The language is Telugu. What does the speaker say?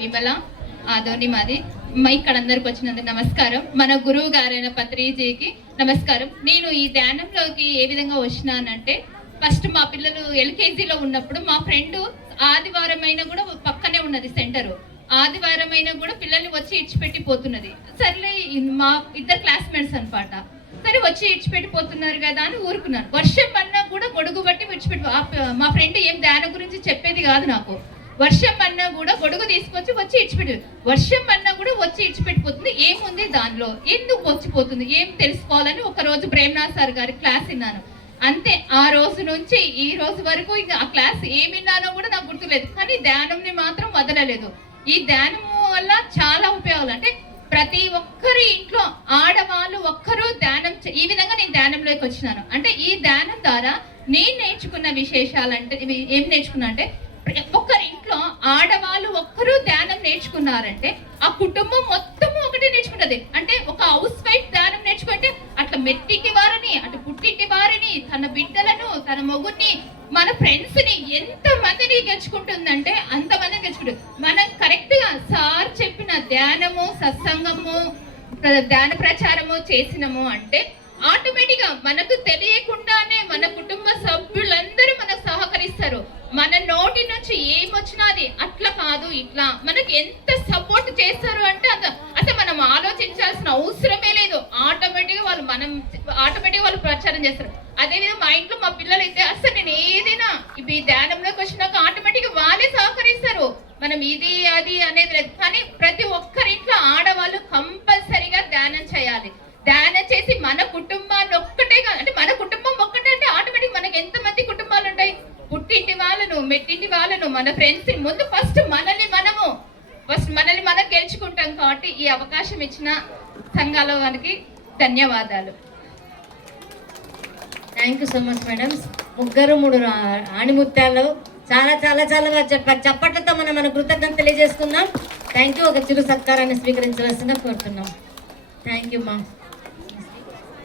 విమల ఆదోని మాది. ఇక్కడ అందరికి వచ్చినందుకు నమస్కారం. మన గురువు గారైన పత్రిజీకి నమస్కారం. నేను ఈ ధ్యానంలోకి ఏ విధంగా వచ్చినానంటే, ఫస్ట్ మా పిల్లలు ఎల్కేజీలో ఉన్నప్పుడు మా ఫ్రెండ్ ఆదివారం అయినా కూడా పక్కనే ఉన్నది సెంటరు. ఆదివారం అయినా కూడా పిల్లల్ని వచ్చి ఇడిచిపెట్టి పోతున్నది. సర్లే మా ఇద్దరు క్లాస్మేట్స్ అనమాట. సరే వచ్చి ఇడిచిపెట్టిపోతున్నారు కదా అని ఊరుకున్నాను. వర్షం పన్నా కూడా గొడుగు బట్టి విడిచిపెట్టి, మా ఫ్రెండ్ ఏం ధ్యానం గురించి చెప్పేది కాదు నాకు. వర్షం అన్నా కూడా గొడుగు తీసుకొచ్చి వచ్చి ఇడిచిపెట్టి, వర్షం అన్నా కూడా వచ్చి ఇడిచిపెట్టిపోతుంది. ఏముంది దానిలో, ఎందుకు వచ్చిపోతుంది, ఏం తెలుసుకోవాలని ఒక రోజు ప్రేమనాథ్ సార్ గారి క్లాస్ విన్నాను. అంతే. ఆ రోజు నుంచి ఈ రోజు వరకు ఇంకా ఆ క్లాస్ ఏమి విన్నానో కూడా నాకు గుర్తులేదు. కానీ ధ్యానంని మాత్రం వదలలేదు. ఈ ధ్యానం వల్ల చాలా ఉపయోగాలు. అంటే ప్రతి ఒక్కరి ఇంట్లో ఆడవాళ్ళు ఒక్కరూ ధ్యానం, ఈ విధంగా నేను ధ్యానంలోకి వచ్చినాను. అంటే ఈ ధ్యానం ద్వారా నేను నేర్చుకున్న విశేషాలు అంటే ఏం నేర్చుకున్నా అంటే, ఒక్కరి ఇంట్లో ఆడవాళ్ళు ఒక్కరూ ధ్యానం నేర్చుకున్నారంటే ఆ కుటుంబం మొత్తము ఒకటే నేర్చుకుంటది. అంటే ఒక హౌస్ వైఫ్ ధ్యానం నేర్చుకుంటే అట్లా మెట్టింటి వారిని, అటు పుట్టింటి వారిని, తన బిడ్డలను, తన మొగుడిని, మన ఫ్రెండ్స్ ని ఎంత మందిని గెలుచుకుంటుందంటే అంతమందిని గెలుచుకుంటుంది. మనం కరెక్ట్ గా సార్ చెప్పిన ధ్యానము, సత్సంగము, ధ్యాన ప్రచారము చేసినము అంటే ఆటోమేటిక్ గా మనకు తెలియకుండానే మన కుటుంబ సభ్యులందరూ మనకు సహకరిస్తారు. మన నోటి నుంచి ఏమొచ్చినది అట్లా కాదు ఇట్లా మనకి ఎంత సపోర్ట్ చేస్తారు అంటే అసలు మనం ఆలోచించాల్సిన అవసరమే లేదు. ఆటోమేటిక్ వాళ్ళు ప్రచారం చేస్తారు. అదేవిధంగా మా ఇంట్లో మా పిల్లలు అయితే అసలు నేను ఏదైనా ఈ ధ్యానంలోకి వచ్చినాక ఆటోమేటిక్ వాళ్ళే సహకరిస్తారు. మనం ఇది అది అనేది లేదు. కానీ ప్రతి ఒక్కరింట్లో ఆడవాళ్ళు కంపల్సరిగా ధ్యానం చేయాలి. ధ్యానం చేసి మన కుటుంబాన్ని ఒక్కటే కాదు, అంటే మన కుటుంబం ఒక్కటే అంటే ఆటోమేటిక్ మనకి ఎంతమంది కుటుంబాలు ఉంటాయి, పుట్టింటి వాళ్ళను, మెట్టింటి వాళ్ళను, మన ఫ్రెండ్స్ ముందు ఫస్ట్ మనల్ని మనం గెలుచుకుంటాం. కాబట్టి ఈ అవకాశం ఇచ్చిన సంఘాల వారికి ధన్యవాదాలు. Thank you so much madam. ముగ్గురు మూడు ఆణిముత్యాలు చాలా చాలా చాలా చెప్పారు. చప్పట్లతో మన కృతజ్ఞత తెలియజేసుకుందాం. Thank you. ఒక చిరు సత్కారాన్ని స్వీకరించవలసిందిగా కోరుతున్నాం. థ్యాంక్ యూ మా.